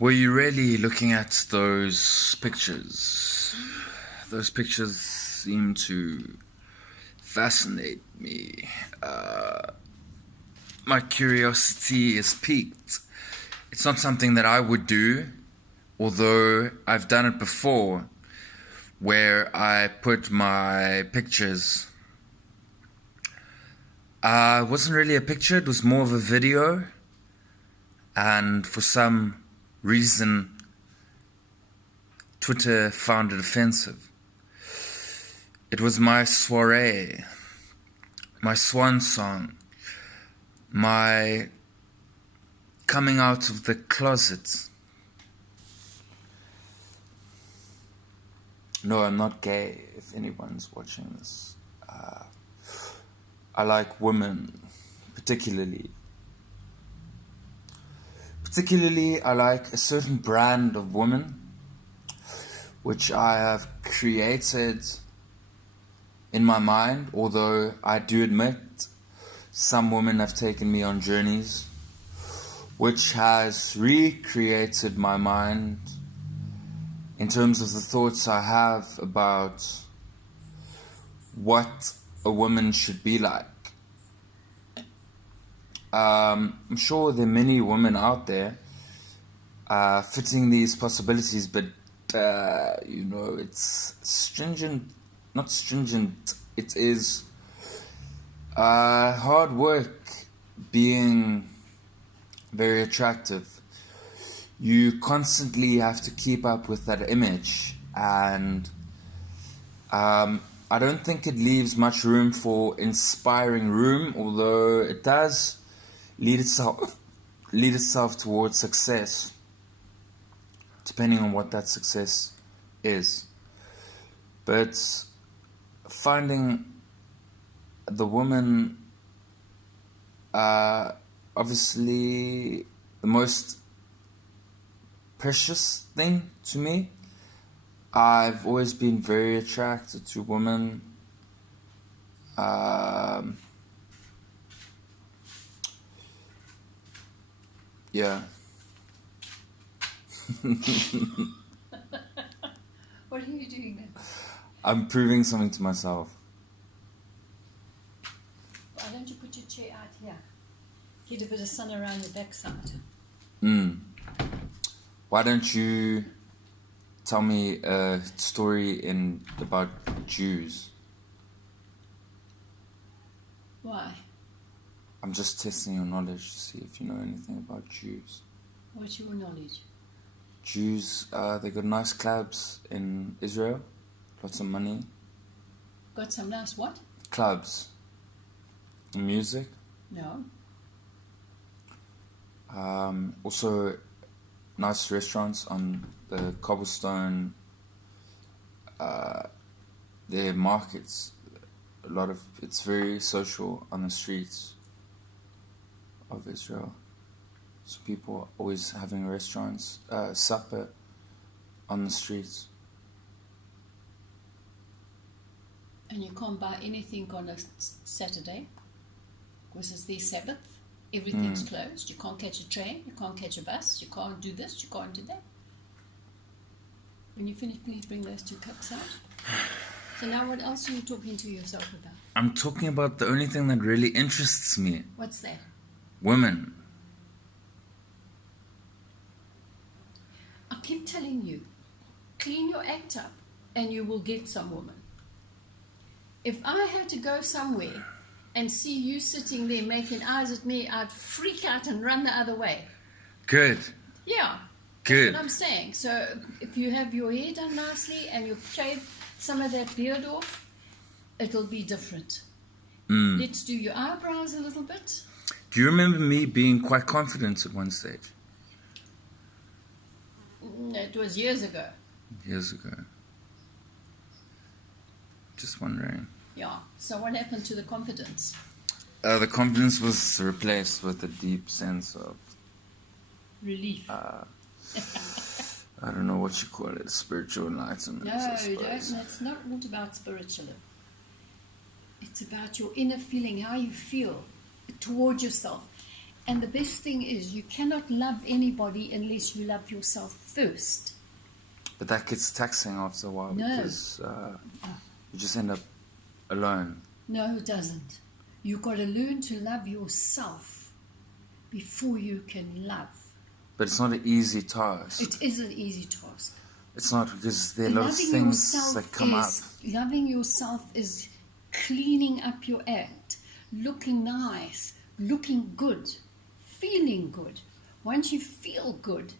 Were you really looking at those pictures? Those pictures seem to fascinate me. My curiosity is piqued. It's not something that I would do, although I've done it before, where I put my pictures. It wasn't really a picture, it was more of a video, and for some reason, Twitter found it offensive. It was my soiree, my swan song, my coming out of the closet. No, I'm not gay, if anyone's watching this. I like women, particularly. Particularly, I like a certain brand of woman, which I have created in my mind, although I do admit some women have taken me on journeys, which has recreated my mind in terms of the thoughts I have about what a woman should be like. I'm sure there are many women out there fitting these possibilities, but it's stringent, not stringent, it is hard work being very attractive. You constantly have to keep up with that image, and I don't think it leaves much room for inspiring room, although it does lead itself towards success, depending on what that success is. But finding the woman, obviously the most precious thing to me. I've always been very attracted to women. Yeah. What are you doing then? I'm proving something to myself. Why don't you put your chair out here? Get a bit of sun around your backside. Why don't you tell me a story about Jews? Why? I'm just testing your knowledge to see if you know anything about Jews. What's your knowledge? Jews, they got nice clubs in Israel, lots of money. Got some nice what? Clubs. Music. No. Also, nice restaurants on the cobblestone. Their markets, it's very social on the streets of Israel. So people are always having restaurants, supper on the streets. And you can't buy anything on a Saturday because it's their Sabbath. Everything's closed. You can't catch a train. You can't catch a bus. You can't do this. You can't do that. When you finish, please bring those 2 cups out. So now what else are you talking to yourself about? I'm talking about the only thing that really interests me. What's that? Women. I keep telling you, clean your act up and you will get some woman. If I had to go somewhere and see you sitting there making eyes at me, I'd freak out and run the other way. Good. Yeah. Good. That's what I'm saying. So if you have your hair done nicely and you shave some of that beard off, it'll be different. Let's do your eyebrows a little bit. Do you remember me being quite confident at one stage? It was years ago. Years ago. Just wondering. Yeah. So what happened to the confidence? The confidence was replaced with a deep sense of Relief. I don't know what you call it, spiritual enlightenment. No, it's not all about spiritualism. It's about your inner feeling, how you feel toward yourself. And the best thing is you cannot love anybody unless you love yourself first. But that gets taxing after a while No. because you just end up alone. No, it doesn't. You've got to learn to love yourself before you can love. But it's not an easy task. It is an easy task. It's not, because there are a lot of Loving things yourself that come up. Loving yourself is cleaning up your act, looking nice, looking good, feeling good. Once you feel good,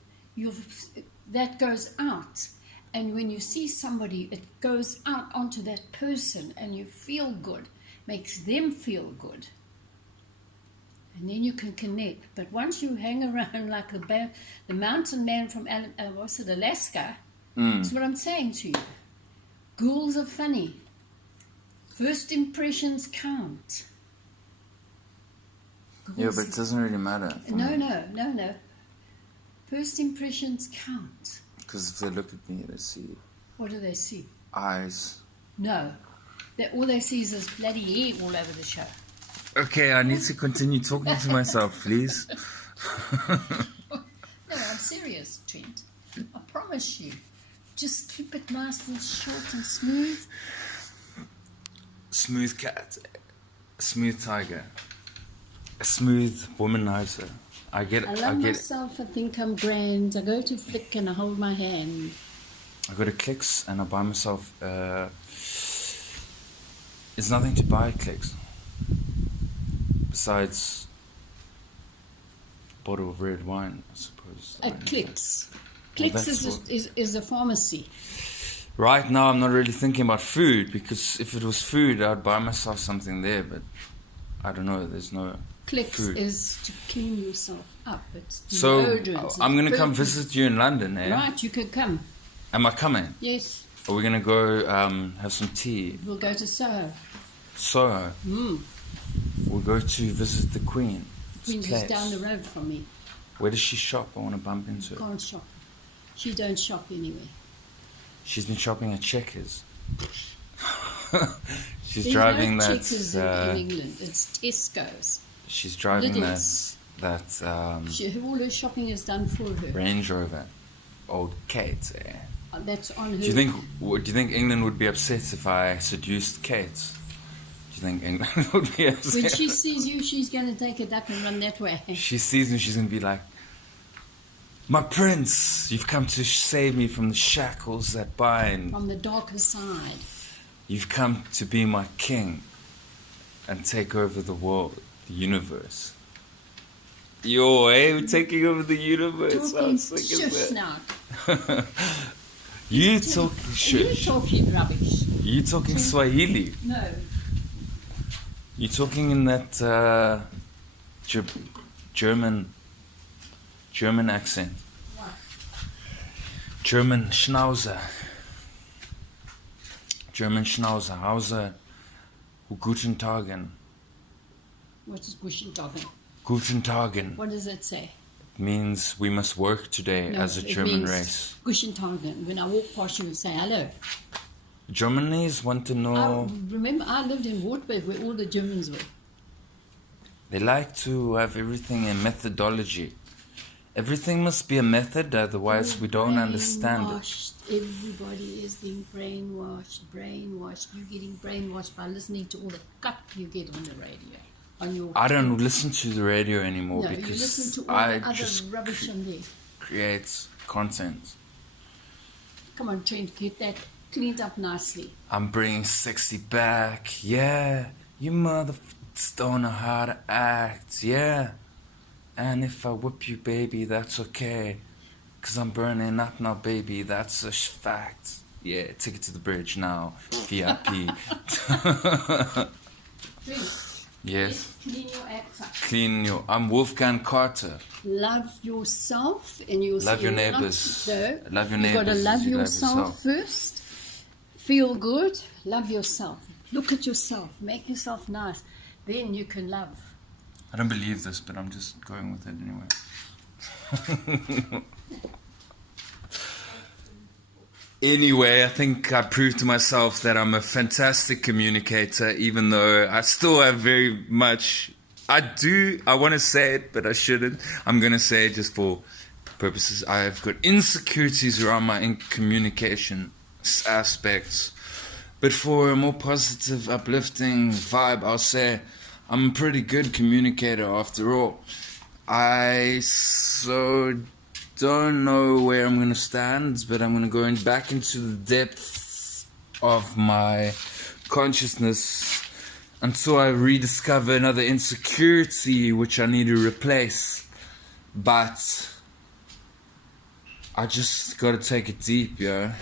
that goes out. And when you see somebody, it goes out onto that person and you feel good, makes them feel good. And then you can connect. But once you hang around like the mountain man from Alaska, that's what I'm saying to you. Ghouls are funny. First impressions count. Yeah, but it doesn't really matter. No. First impressions count. Because if they look at me, they see What do they see? eyes. No. All they see is this bloody hair all over the show. Okay, I need to continue talking to myself, please. No, I'm serious, Trent. I promise you. Just keep it nice and short and smooth. Smooth cat, a smooth tiger, a smooth womanizer. I get it. I love myself. I think I'm grand. I go to Flick and I hold my hand. I go to Clicks and I buy myself. It's nothing to buy at Clicks besides a bottle of red wine, I suppose. At Clicks. Well, Clicks that's is a pharmacy. Right now, I'm not really thinking about food, because if it was food, I'd buy myself something there. But I don't know. There's no Clicks food. is to clean yourself up. It's So deodorant. I'm going to It's come perfume. visit you in London, eh? Right, you could come. Am I coming? Yes, Are we going to go have some tea? we'll go to Soho. Soho. We'll go to visit the Queen. Queen's is down the road from me. Where does she shop? I want to bump into her. Can't shop. She don't shop anyway. She's been shopping at Checkers. She's There's driving no that. Checkers in England. It's Tesco's. She's driving Lidl's. that All her shopping is done for her. Range Rover. Old Kate. Eh? That's on her. Do you think England would be upset if I seduced Kate? Do you think England would be upset? When she sees you, she's going to take a duck and run that way. She sees me, she's going to be like, "My prince, you've come to save me from the shackles that bind. From the darker side. You've come to be my king and take over the world, the universe." Yo, hey, we're taking over the universe. I Talking was thinking shush that. now. You talking You're shush. talking rubbish. You talking Swahili. No. You talking in that German accent. What? German Schnauzer. How's Guten Tagen? What is Guten Tagen? Guten Tagen What does it say? means we must work today No, as a it German means race. Guten Tagen. When I walk past you and say hello. Germans want to know. Remember, I lived in Wartburg where all the Germans were. They like to have everything in methodology. Everything must be a method, otherwise we don't understand it. Brainwashed. Everybody is being brainwashed. You're getting brainwashed by listening to all the cut you get on the radio. On your I don't listen to the radio anymore No, you because listen to all I the other just rubbish on there. create content. Come on, Trent, get that cleaned up nicely. I'm bringing sexy back, yeah. You motherfuckers don't know how to act, yeah. And if I whip you, baby, that's okay. 'Cause I'm burning up now, baby, that's a fact. Yeah, take it to the bridge now, VIP. Trent, Yes, clean your act up. clean your... I'm Wolfgang Carter. Love yourself and you'll Love your see neighbors. Love your You've got to neighbors love as you love yourself yourself. first. Feel good. Love yourself. Look at yourself. Make yourself nice. Then you can love. I don't believe this, but I'm just going with it anyway. Anyway, I think I proved to myself that I'm a fantastic communicator, even though I still have very much I want to say it, but I shouldn't. I'm going to say it just for purposes. I've got insecurities around my communication aspects. But for a more positive, uplifting vibe, I'll say I'm a pretty good communicator after all. I so don't know where I'm going to stand, but I'm going to go back into the depths of my consciousness until I rediscover another insecurity which I need to replace. But I just gotta take it deep, yo.